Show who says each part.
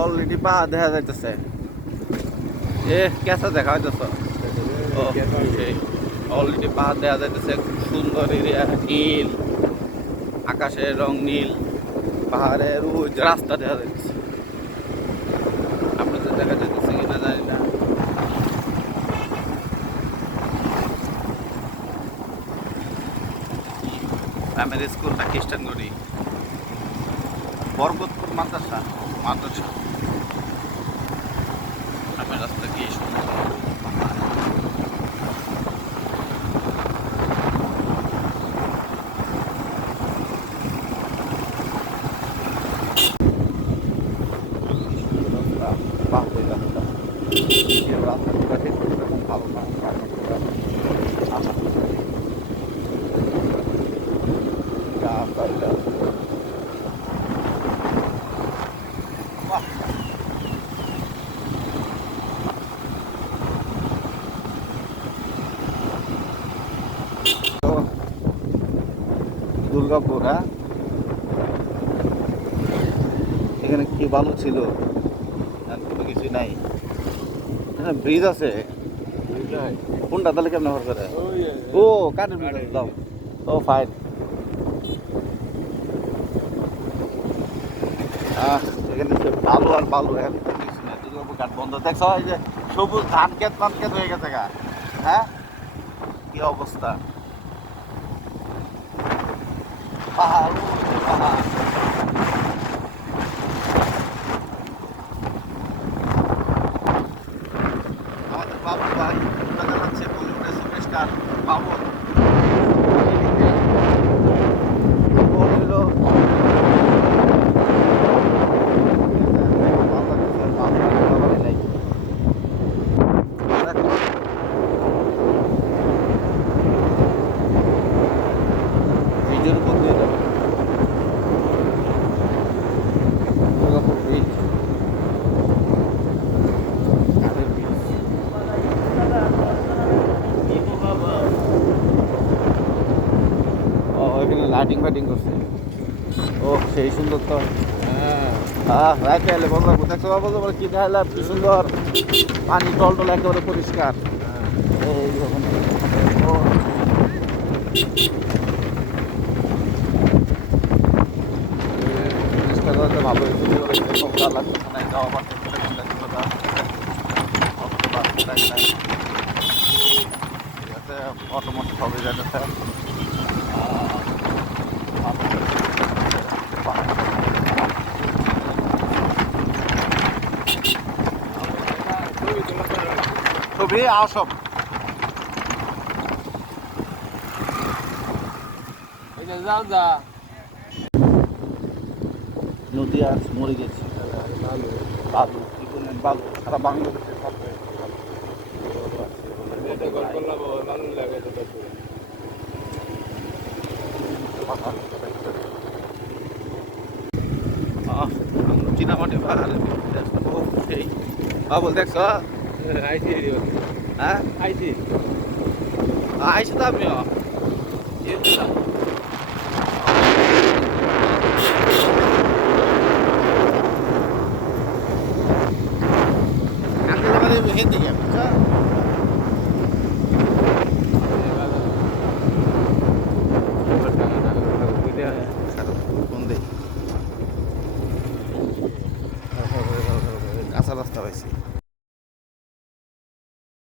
Speaker 1: Already পাহাড় দেখা যাইতেছে। এ কেসা দেখা হইতেছ অলরেডি পাহাড় দেখা যাইতেছে খুব সুন্দর এরিয়া, নীল, আকাশের রং নীল, পাহাড়ের ওই রাস্তা দেখা যাইতেছে। আপনাদের দেখা যাইতেছে কিনা জানি না। গ্রামের স্কুলটা খ্রিস্টানগড়ি বরগতপুর মাদ্রাসা? মাদ্রাসা। গ্রামের রাস্তা কি ভালো না দুর্গাপুর। হ্যাঁ এখানে কি বালু ছিল? কোনো কিছু নাই। এখানে ব্রিজ আছে। কোনটা তাহলে কেমন ব্যবহার করে? ও কাঠের ব্রিজ দাও। ও ফাইন এখানে বালু আর বালু এখানে কিছু নেই। দুর্গাপুর ঘাট বন্ধ। দেখছ এই যে সবুজ ধান ক্ষেত ক্ষেত হয়ে গেছে গা। হ্যাঁ? কি অবস্থা? পাহাড় ওই যে পাহাড় আমাদের লাইটিং ফাইটিং করছে। ও সেই সুন্দর তো। হ্যাঁ পরিষ্কার ভালো হয়েছে এরকম যা লাগছে না যাওয়া পারছে সেটা কিন্তু ছিল না অথবা সেটাই নাই ঠিক আছে অটোমেটিক হবে যাচ্ছে ছবি আসব নদী আজ মরে গেছে। বালু কি বললেন? বালু সারা বাংলাদেশে সব চিনামাটি ভালো সেই বাবুল দেখছ? হ্যাঁ? আইসি। তো আমিও। কাঁচা রাস্তা পাইছি